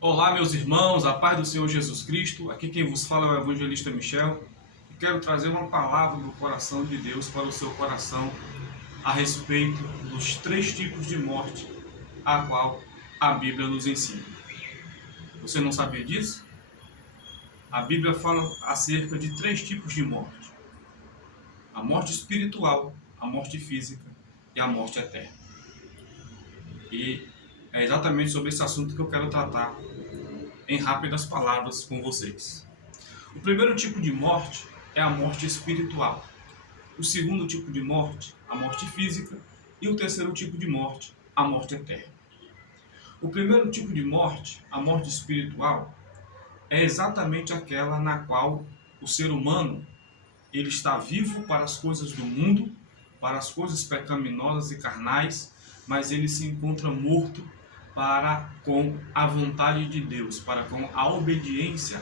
Olá, meus irmãos, a paz do Senhor Jesus Cristo. Aqui quem vos fala é o evangelista Michel. E quero trazer uma palavra do coração de Deus para o seu coração a respeito dos três tipos de morte a qual a Bíblia nos ensina. Você não sabia disso? A Bíblia fala acerca de três tipos de morte: a morte espiritual, a morte física e a morte eterna. E é exatamente sobre esse assunto que eu quero tratar em rápidas palavras com vocês. O primeiro tipo de morte é a morte espiritual. O segundo tipo de morte, a morte física. E o terceiro tipo de morte, a morte eterna. O primeiro tipo de morte, a morte espiritual, é exatamente aquela na qual o ser humano ele está vivo para as coisas do mundo, para as coisas pecaminosas e carnais, mas ele se encontra morto para com a vontade de Deus, para com a obediência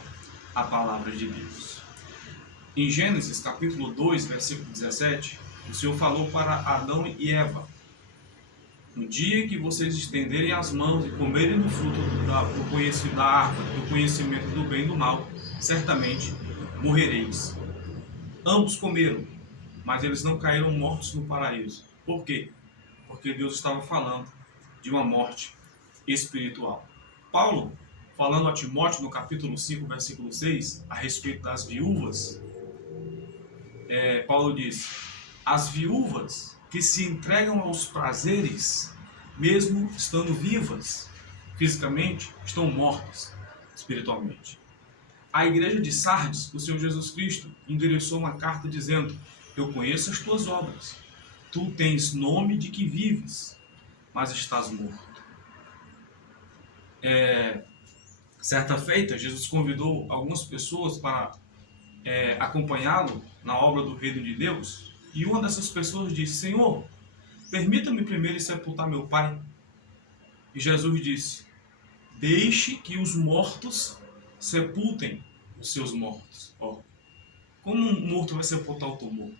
à palavra de Deus. Em Gênesis capítulo 2, versículo 17, o Senhor falou para Adão e Eva: no dia que vocês estenderem as mãos e comerem do fruto da árvore, do conhecimento do bem e do mal, certamente morrereis. Ambos comeram, mas eles não caíram mortos no paraíso. Por quê? Porque Deus estava falando de uma morte espiritual. Paulo, falando a Timóteo no capítulo 5, versículo 6, a respeito das viúvas, Paulo diz: as viúvas que se entregam aos prazeres, mesmo estando vivas fisicamente, estão mortas espiritualmente. À igreja de Sardes, o Senhor Jesus Cristo endereçou uma carta dizendo: eu conheço as tuas obras, tu tens nome de que vives, mas estás morto. Certa feita, Jesus convidou algumas pessoas para acompanhá-lo na obra do reino de Deus, e uma dessas pessoas disse: Senhor, permita-me primeiro sepultar meu pai. E Jesus disse: deixe que os mortos sepultem os seus mortos. Como um morto vai sepultar outro morto?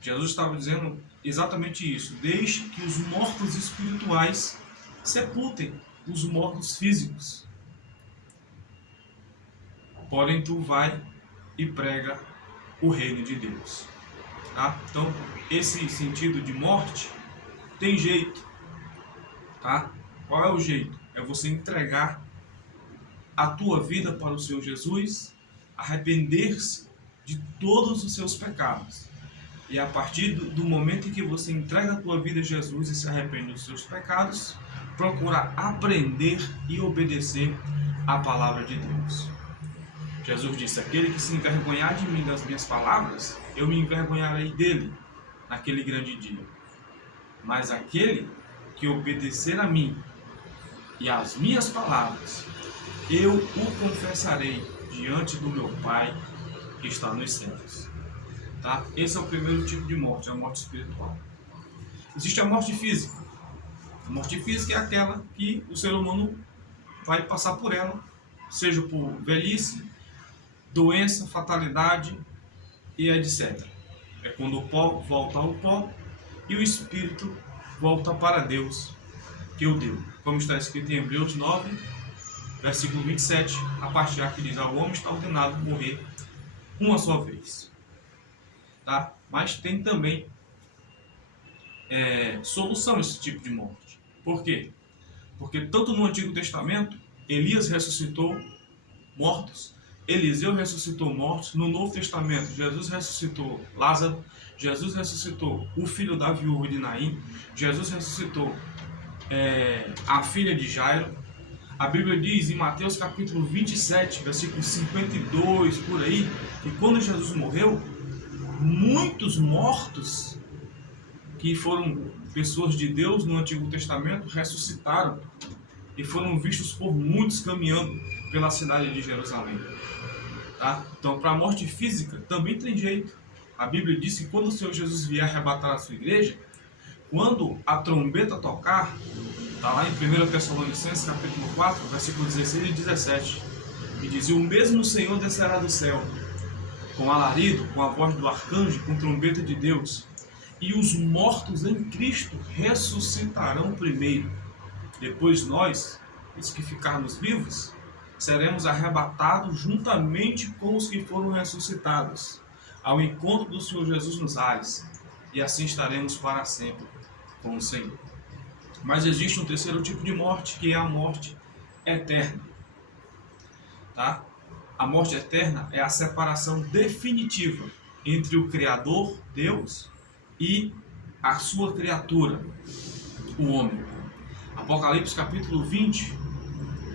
Jesus estava dizendo exatamente isso: deixe que os mortos espirituais sepultem os mortos físicos. Porém, tu vai e prega o reino de Deus. Tá? Então, esse sentido de morte tem jeito. Tá? Qual é o jeito? É você entregar a tua vida para o Senhor Jesus, arrepender-se de todos os seus pecados. E a partir do momento em que você entrega a tua vida a Jesus e se arrepende dos seus pecados, procura aprender e obedecer à palavra de Deus. Jesus disse: aquele que se envergonhar de mim, das minhas palavras, eu me envergonharei dele naquele grande dia. Mas aquele que obedecer a mim e às minhas palavras, eu o confessarei diante do meu Pai que está nos céus. Tá? Esse é o primeiro tipo de morte, a morte espiritual. Existe a morte física. A morte física é aquela que o ser humano vai passar por ela, seja por velhice, doença, fatalidade e etc. É quando o pó volta ao pó e o espírito volta para Deus que o deu. Como está escrito em Hebreus 9, versículo 27, a parte A que diz: o homem está ordenado a morrer uma só vez. Tá? Mas tem também solução esse tipo de morte. Por quê? Porque tanto no Antigo Testamento, Elias ressuscitou mortos, Eliseu ressuscitou mortos. No Novo Testamento, Jesus ressuscitou Lázaro, Jesus ressuscitou o filho da viúva de Naim, Jesus ressuscitou a filha de Jairo. A Bíblia diz em Mateus capítulo 27, versículo 52, por aí, que quando Jesus morreu, muitos mortos que foram pessoas de Deus no Antigo Testamento ressuscitaram e foram vistos por muitos caminhando pela cidade de Jerusalém. Tá? Então, para a morte física também tem jeito. A Bíblia diz que quando o Senhor Jesus vier arrebatar a sua igreja, quando a trombeta tocar, está lá em 1 Tessalonicenses capítulo 4, versículo 16 e 17, e diz: o mesmo Senhor descerá do céu, com alarido, com a voz do arcanjo, com trombeta de Deus, e os mortos em Cristo ressuscitarão primeiro. Depois nós, os que ficarmos vivos, seremos arrebatados juntamente com os que foram ressuscitados, ao encontro do Senhor Jesus nos ares, e assim estaremos para sempre com o Senhor. Mas existe um terceiro tipo de morte, que é a morte eterna. Tá? A morte eterna é a separação definitiva entre o Criador, Deus, e a sua criatura, o homem. Apocalipse capítulo 20,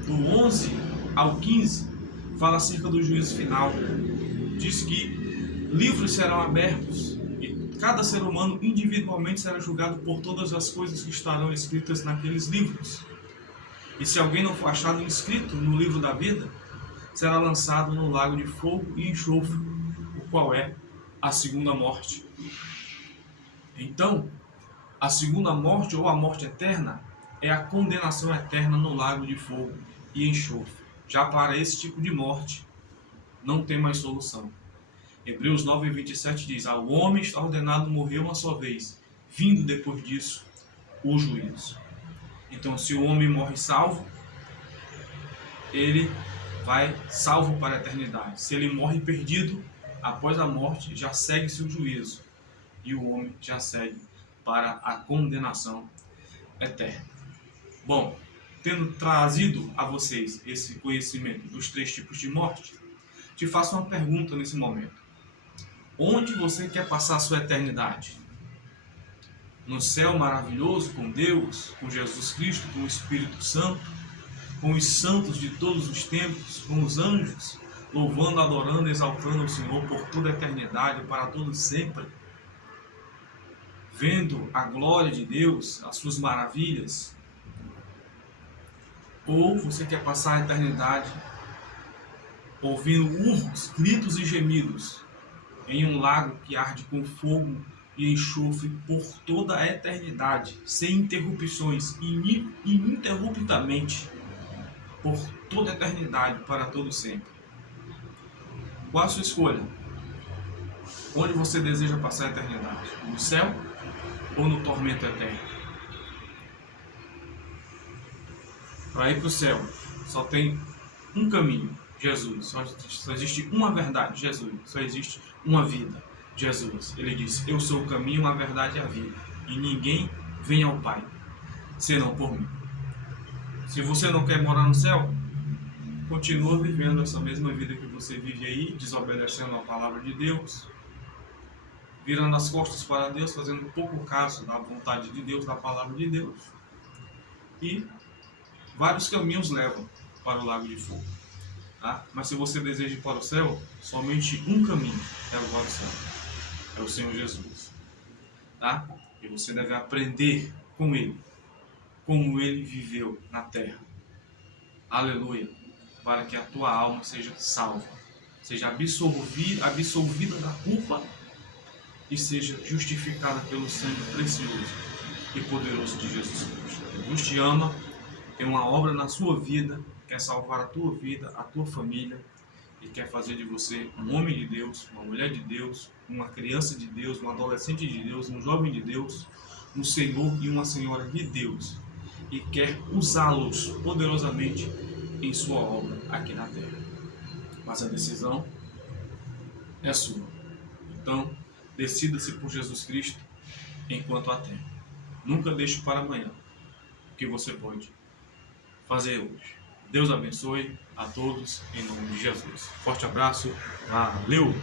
do 11 ao 15, fala acerca do juízo final. Diz que livros serão abertos e cada ser humano individualmente será julgado por todas as coisas que estarão escritas naqueles livros. E se alguém não for achado inscrito no livro da vida, será lançado no lago de fogo e enxofre, o qual é a segunda morte. Então, a segunda morte, ou a morte eterna, é a condenação eterna no lago de fogo e enxofre. Já para esse tipo de morte, não tem mais solução. Hebreus 9:27 diz: ao homem está ordenado morrer uma só vez, vindo depois disso o juízo. Então, se o homem morre salvo, ele vai salvo para a eternidade. Se ele morre perdido, após a morte, já segue-se o juízo, e o homem já segue para a condenação eterna. Bom, tendo trazido a vocês esse conhecimento dos três tipos de morte, te faço uma pergunta nesse momento. Onde você quer passar a sua eternidade? No céu maravilhoso com Deus, com Jesus Cristo, com o Espírito Santo, com os santos de todos os tempos, com os anjos, louvando, adorando, exaltando o Senhor por toda a eternidade, para todo sempre, vendo a glória de Deus, as suas maravilhas? Ou você quer passar a eternidade ouvindo urros, gritos e gemidos em um lago que arde com fogo e enxofre por toda a eternidade, sem interrupções, ininterruptamente, por toda a eternidade, para todo sempre? Qual a sua escolha? Onde você deseja passar a eternidade? No céu ou no tormento eterno? Para ir para o céu, só tem um caminho, Jesus. Só existe uma verdade, Jesus. Só existe uma vida, Jesus. Ele disse: eu sou o caminho, a verdade e a vida, e ninguém vem ao Pai senão por mim. Se você não quer morar no céu, continua vivendo essa mesma vida que você vive aí, desobedecendo a palavra de Deus, virando as costas para Deus, fazendo pouco caso da vontade de Deus, da palavra de Deus. E vários caminhos levam para o lago de fogo. Tá? Mas se você deseja ir para o céu, somente um caminho leva para o céu. É o Senhor Jesus. Tá? E você deve aprender com Ele, como Ele viveu na terra. Aleluia. Para que a tua alma seja salva, seja absolvida da culpa e seja justificada pelo sangue precioso e poderoso de Jesus Cristo. Deus te ama, tem uma obra na sua vida, quer salvar a tua vida, a tua família, e quer fazer de você um homem de Deus, uma mulher de Deus, uma criança de Deus, um adolescente de Deus, um jovem de Deus, um senhor e uma senhora de Deus, e quer usá-los poderosamente em sua obra aqui na terra. Mas a decisão é sua. Então, decida-se por Jesus Cristo enquanto há tempo. Nunca deixe para amanhã o que você pode fazer hoje. Deus abençoe a todos em nome de Jesus. Forte abraço. Valeu!